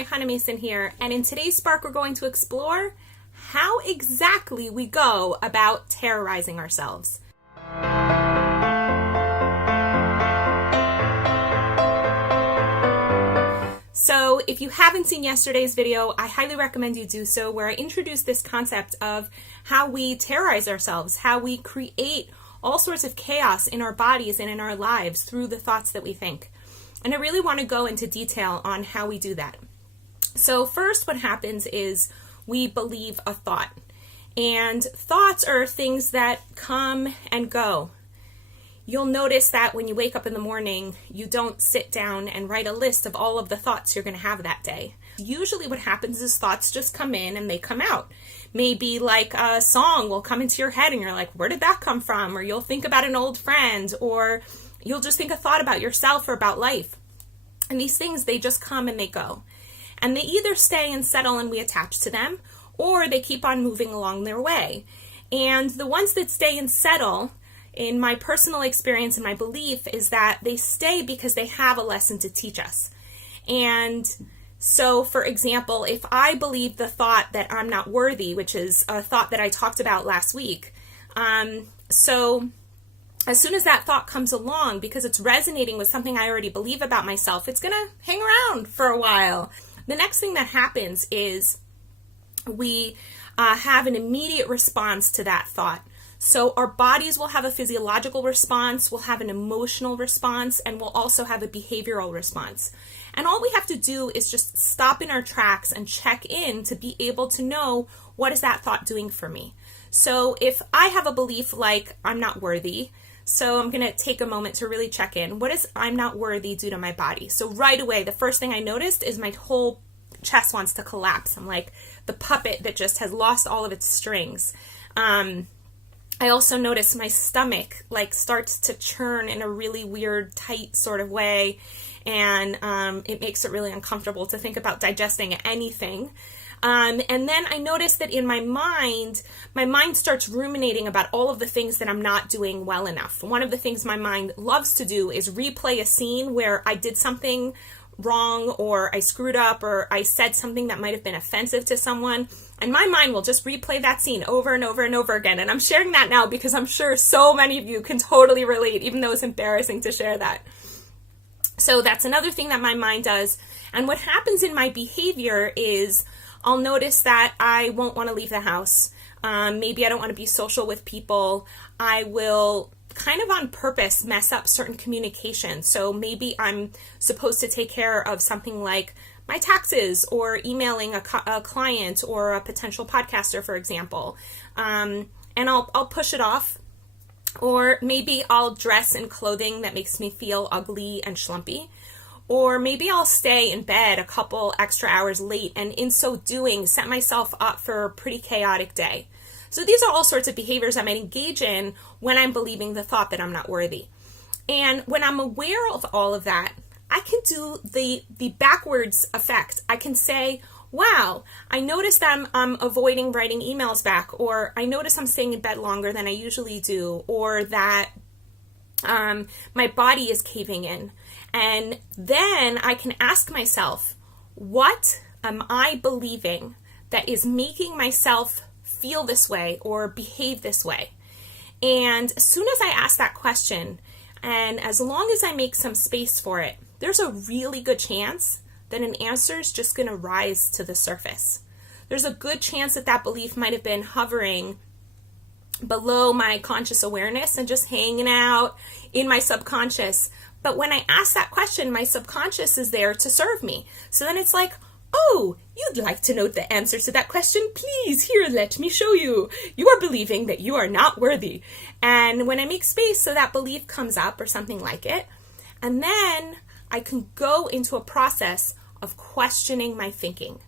Hi, Hannah Mason here, and in today's Spark we're going to explore how exactly we go about terrorizing ourselves. So if you haven't seen yesterday's video, I highly recommend you do so, where I introduced this concept of how we terrorize ourselves, how we create all sorts of chaos in our bodies and in our lives through the thoughts that we think. And I really want to go into detail on how we do that. So first, what happens is we believe a thought. And thoughts are things that come and go. You'll notice that when you wake up in the morning, you don't sit down and write a list of all of the thoughts you're going to have that day. Usually what happens is thoughts just come in and they come out. Maybe like a song will come into your head and you're like, where did that come from? Or you'll think about an old friend, or you'll just think a thought about yourself or about life. And these things, they just come and they go. And they either stay and settle and we attach to them, or they keep on moving along their way. And the ones that stay and settle, in my personal experience and my belief, is that they stay because they have a lesson to teach us. And so, for example, if I believe the thought that I'm not worthy, which is a thought that I talked about last week, so as soon as that thought comes along, because it's resonating with something I already believe about myself, it's going to hang around for a while. The next thing that happens is we have an immediate response to that thought. So our bodies will have a physiological response, we'll have an emotional response, and we'll also have a behavioral response. And all we have to do is just stop in our tracks and check in to be able to know, what is that thought doing for me? So if I have a belief like I'm not worthy, so I'm going to take a moment to really check in. What does I'm not worthy do to my body? So right away, the first thing I noticed is my whole chest wants to collapse. I'm like the puppet that just has lost all of its strings. I also notice my stomach like starts to churn in a really weird, tight sort of way, and it makes it really uncomfortable to think about digesting anything. And then I notice that in my mind starts ruminating about all of the things that I'm not doing well enough. One of the things my mind loves to do is replay a scene where I did something wrong, or I screwed up, or I said something that might have been offensive to someone, and my mind will just replay that scene over and over and over again. And I'm sharing that now because I'm sure so many of you can totally relate, even though it's embarrassing to share that. So that's another thing that my mind does. And what happens in my behavior is I'll notice that I won't want to leave the house. Maybe I don't want to be social with people. I will kind of on purpose mess up certain communication. So maybe I'm supposed to take care of something like my taxes, or emailing a client or a potential podcaster, for example. And I'll push it off. Or maybe I'll dress in clothing that makes me feel ugly and schlumpy. Or maybe I'll stay in bed a couple extra hours late, and in so doing, set myself up for a pretty chaotic day. So these are all sorts of behaviors I might engage in when I'm believing the thought that I'm not worthy. And when I'm aware of all of that, I can do the backwards effect. I can say, wow, I noticed that I'm avoiding writing emails back, or I notice I'm staying in bed longer than I usually do, or that my body is caving in. And then I can ask myself, what am I believing that is making myself feel this way or behave this way? And as soon as I ask that question, and as long as I make some space for it, there's a really good chance that an answer is just going to rise to the surface. There's a good chance that that belief might have been hovering below my conscious awareness and just hanging out in my subconscious. But when I ask that question, my subconscious is there to serve me. So then it's like, oh, you'd like to know the answer to that question? Please, here, let me show you. You are believing that you are not worthy. And when I make space so that belief comes up, or something like it, and then I can go into a process of questioning my thinking.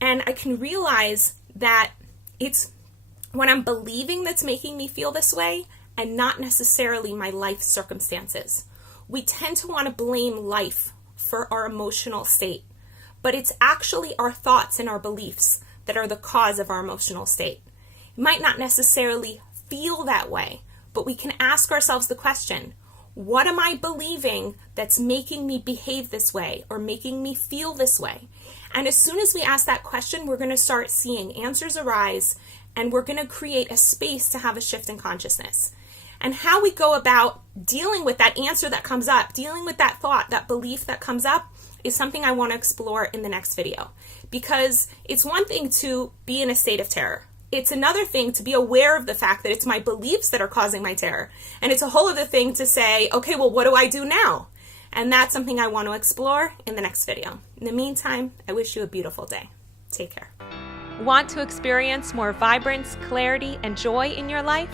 And I can realize that it's what I'm believing that's making me feel this way, and not necessarily my life circumstances. We tend to want to blame life for our emotional state, but it's actually our thoughts and our beliefs that are the cause of our emotional state. It might not necessarily feel that way, but we can ask ourselves the question, What am I believing that's making me behave this way or making me feel this way? And as soon as we ask that question, we're going to start seeing answers arise, and we're going to create a space to have a shift in consciousness. And how we go about dealing with that answer that comes up, dealing with that thought, that belief that comes up, is something I want to explore in the next video. Because it's one thing to be in a state of terror. It's another thing to be aware of the fact that it's my beliefs that are causing my terror. And it's a whole other thing to say, okay, well, what do I do now? And that's something I want to explore in the next video. In the meantime, I wish you a beautiful day. Take care. Want to experience more vibrance, clarity, and joy in your life?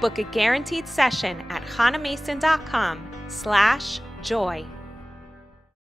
Book a guaranteed session at hanamason.com/joy.